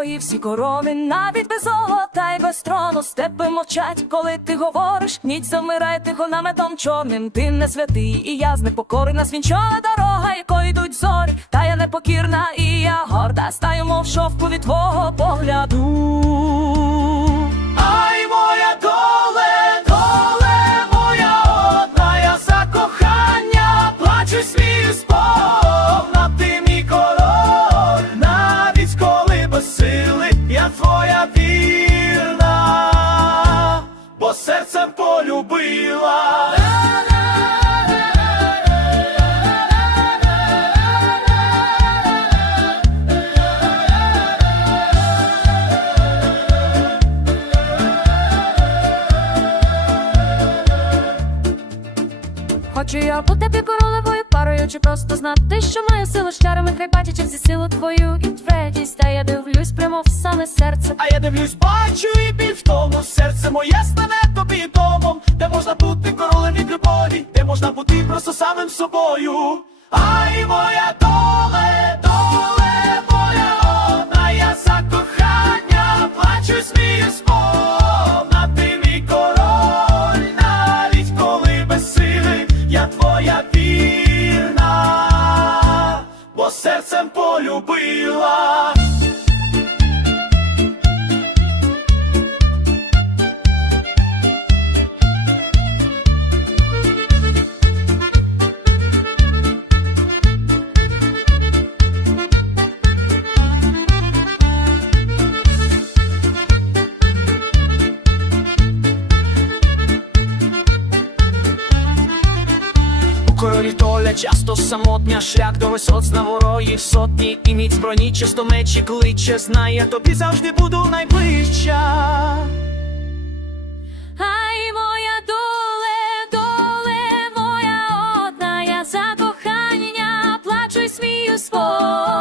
всі корови, навіть без золота й без трону степи мовчать, коли ти говориш, ніч замирає тихо наметом чорним. Ти не святий, і я з непокорена свінчова дорога, якою йдуть зорі, та я непокірна, і я горда, стаю, мов шовку від твого погляду. Ай, моя твоя вірна, бо серцем полюбила. Хочу я бути тобі королевою парою, чи просто знати, що маю силу з чарами, хай бачить всі силу твою і твердість, дивлюсь прямо в саме серце. А я дивлюсь, бачу і біль в тому серце моє стане тобі домом, де можна бути королем від любові, де можна бути просто самим собою. Ай, моя доле, доле, моя одна, я за кохання плачу, смію сповна, ти мій король, навіть коли без сили, я твоя вірна, бо серцем полюбила. Королі доля часто самотня, шлях до висот з ворогів сотні, і міць броні часто мечі кличе, знає, тобі завжди буду найближча. Ай, моя доле, доле, моя одна, я за кохання плачу й смію сповна.